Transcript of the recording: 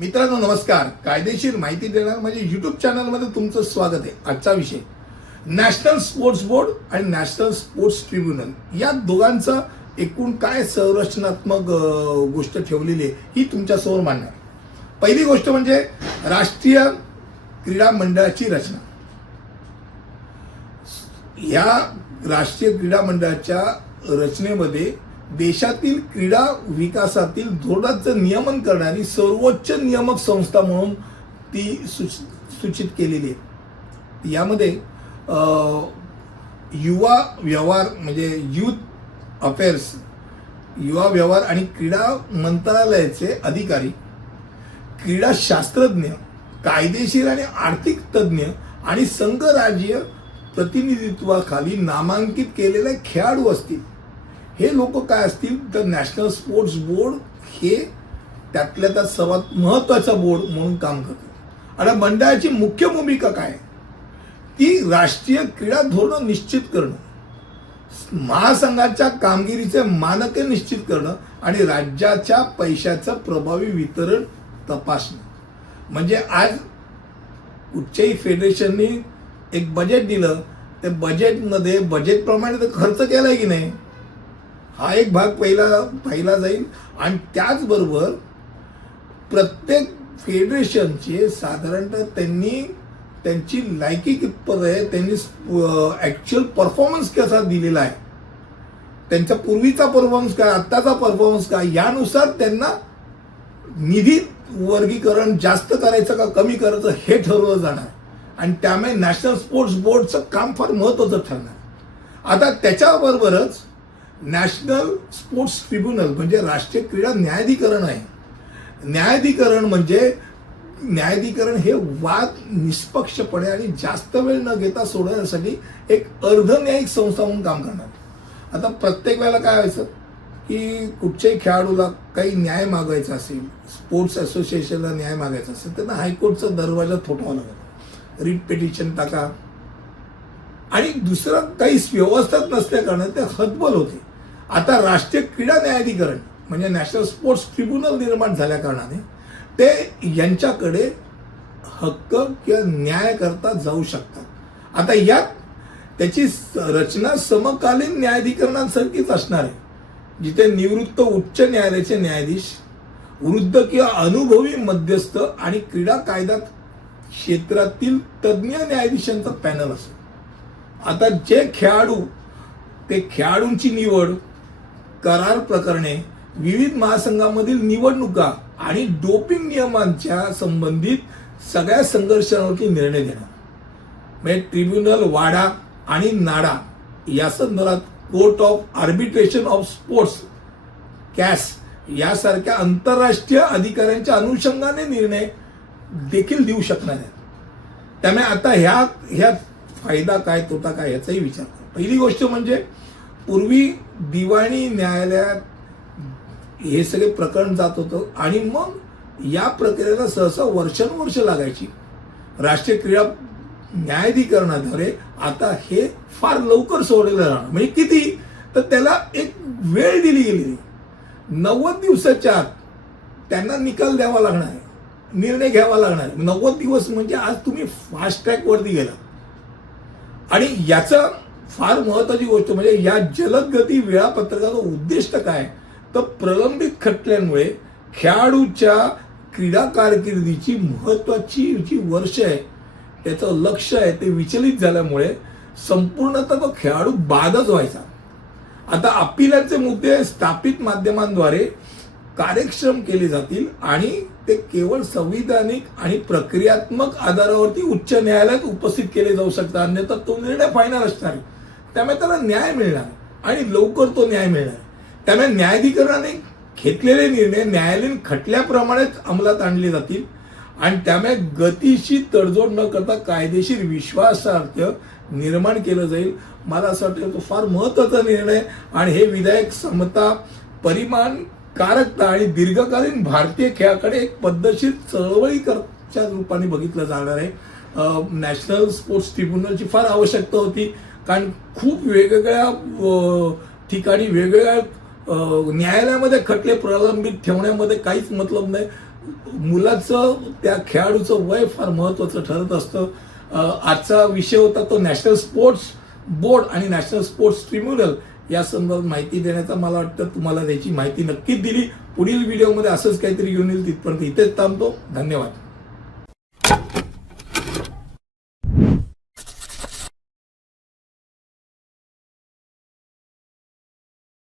मित्रांनो नमस्कार. कायदेशीर माहिती देणार म्हणजे युट्यूब चॅनलमध्ये तुमचं स्वागत आहे. आजचा विषय. नॅशनल स्पोर्ट्स बोर्ड आणि नॅशनल स्पोर्ट्स ट्रिब्युनल या दोघांचं एकूण काय संरचनात्मक गोष्ट ठेवलेली आहे ही तुमच्यासमोर मांडणार पहिली गोष्ट म्हणजे राष्ट्रीय क्रीडा मंडळाची रचना. या राष्ट्रीय क्रीडा मंडळाच्या रचनेमध्ये देशातील क्रीडा विकासातील धोरणाचं नियमन करणारी सर्वोच्च नियामक संस्था म्हणून ती सूच- सूचित केलेली आहे. यामध्ये युवा व्यवहार म्हणजे युथ अफेअर्स युवा व्यवहार आणि क्रीडा मंत्रालयाचे अधिकारी क्रीडा शास्त्रज्ञ कायदेशीर आणि आर्थिक तज्ज्ञ आणि संघराज्य प्रतिनिधित्वाखाली नामांकित केलेल्या खेळाडू असतील. हे लोक काय असतील? तर नॅशनल स्पोर्ट्स बोर्ड हे त्यातल्या त्यात सर्वात महत्त्वाचा बोर्ड म्हणून काम करतं आणि मंडळाची मुख्य भूमिका काय? ती राष्ट्रीय क्रीडा धोरण निश्चित करणं. महासंघाच्या कामगिरीचे मानके निश्चित करणं आणि राज्याच्या पैशाचं प्रभावी वितरण तपासणं. म्हणजे आज कुठच्याही फेडरेशननी एक बजेट दिलं ते बजेटमध्ये बजेटप्रमाणे तर खर्च केला की नाही? हा एक भाग पहिला पाहिला जाईल. आणि त्याचबरोबर प्रत्येक फेडरेशनचे साधारणतः त्यांनी त्यांची लायकी कितपत आहे त्यांनी ॲक्च्युअल परफॉर्मन्स कसा दिलेला आहे. त्यांच्या पूर्वीचा परफॉर्मन्स काय आत्ताचा परफॉर्मन्स काय यानुसार त्यांना निधी वर्गीकरण जास्त करायचं का कमी करायचं हे ठरवलं जाणार आणि त्यामुळे नॅशनल स्पोर्ट्स बोर्डचं काम फार महत्त्वाचं ठरणार आता त्याच्याबरोबरच नॅशनल स्पोर्ट्स ट्रिब्युनल म्हणजे राष्ट्रीय क्रीडा न्यायाधिकरण आहे. न्यायाधिकरण म्हणजे न्यायाधिकरण हे वाद निष्पक्षपणे आणि जास्त वेळ न घेता सोडवण्यासाठी एक अर्धन्यायिक संस्था म्हणून काम करणार. आता प्रत्येक वेळेला काय व्हायचं की कुठच्याही खेळाडूला काही न्याय मागायचा असेल स्पोर्ट्स असोसिएशनला न्याय मागायचा असेल त्यांना हायकोर्टचा दरवाजा थोपवावा लागेल. रिट पिटिशन टाका. आणि दुसरं काही व्यवस्थाच नसल्या कारण ते हतबल होते. आता राष्ट्रीय क्रीडा न्यायाधिकरण म्हणजे नॅशनल स्पोर्ट्स ट्रिब्युनल निर्माण झाल्या कारणाने ते यांच्याकडे हक्क किंवा न्याय करता जाऊ शकतात. आता यात त्याची रचना समकालीन न्यायाधिकरणांसारखीच असणार आहे जिथे निवृत्त उच्च न्यायालयाचे न्यायाधीश वृद्ध किंवा अनुभवी मध्यस्थ आणि क्रीडा कायदा क्षेत्रातील तज्ज्ञ न्यायाधीशांचा पॅनल असेल. आता जे खेळाडू ते खेळाडूंची निवड करार प्रकरणे विविध महासंघामधील निवडणुका आणि डोपिंग नियमांच्या संबंधित सगळ्या संघर्षांवरती निर्णय घेणं. म्हणजे ट्रिब्युनल वाडा आणि नाडा या संदर्भात court of arbitration of sports CAS यासारख्या आंतरराष्ट्रीय अधिकाऱ्यांच्या अनुषंगाने निर्णय देखील देऊ शकणार आहेत. त्यामुळे आता ह्या ह्या फायदा काय तोटा काय याचाही विचार करा. पहिली गोष्ट म्हणजे पूर्वी दिवाणी न्यायालयात हे सगळे प्रकरण जात होतं आणि मग या प्रक्रियेला सहसा वर्षानुवर्ष लागायची. राष्ट्रीय क्रीडा न्यायाधिकरणाद्वारे आता हे फार लवकर सोडलेलं राहणार. म्हणजे किती? तर त्याला एक वेळ दिली गेलेली. नव्वद दिवसाच्या आत त्यांना निकाल द्यावा लागणार आहे. निर्णय घ्यावा लागणार आहे. नव्वद दिवस म्हणजे आज तुम्ही फास्ट ट्रॅकवरती गेला आणि याचं फार महत्वाची गोष्ट म्हणजे या जलद गती वेळापत्रकाचं उद्दिष्ट काय? तर प्रलंबित खटल्यांमुळे खेळाडूच्या क्रीडा कारकिर्दीची महत्वाची जी वर्ष आहे त्याचं लक्ष आहे ते विचलित झाल्यामुळे संपूर्णतः तो खेळाडू बादच व्हायचा. आता अपिलाचे मुद्दे स्थापित माध्यमांद्वारे कार्यक्षम केले जातील आणि ते केवळ संविधानिक आणि प्रक्रियात्मक आधारावरती उच्च न्यायालयात उपस्थित केले जाऊ शकतात अन्यथा तो निर्णय फायनल असणार आहे. त्यामुळे त्याला न्याय मिळणार आणि लवकर तो न्याय मिळणार त्यामुळे न्यायाधिकरणाने घेतलेले निर्णय न्यायालयीन खटल्याप्रमाणेच अंमलात आणले जातील. आणि त्यामुळे गतीशी तडजोड न करता कायदेशीर विश्वासार्थ निर्माण केलं जाईल. मला असं वाटतं तो फार महत्त्वाचा निर्णय आणि हे विधायक समता परिमाण कारकता आणि दीर्घकालीन भारतीय खेळाकडे एक पद्धतशीर चळवळीकरच्या रूपाने बघितलं जाणार आहे. नॅशनल स्पोर्ट्स ट्रिब्युनलची फार आवश्यकता होती. कारण खूप वेगवेगळ्या ठिकाणी वेगवेगळ्या न्यायालयामध्ये खटले प्रलंबित ठेवण्यामध्ये काहीच मतलब नाही. मुलाचं त्या खेळाडूचं वय फार महत्त्वाचं ठरत असतं. आजचा विषय होता तो नॅशनल स्पोर्ट्स बोर्ड आणि नॅशनल स्पोर्ट्स ट्रिब्युनल. या संदर्भात माहिती देण्याचा मला वाटतं तुम्हाला त्याची माहिती नक्कीच दिली. पुढील व्हिडिओमध्ये असंच काहीतरी घेऊन येईल तिथपर्यंत इथेच थांबतो. धन्यवाद.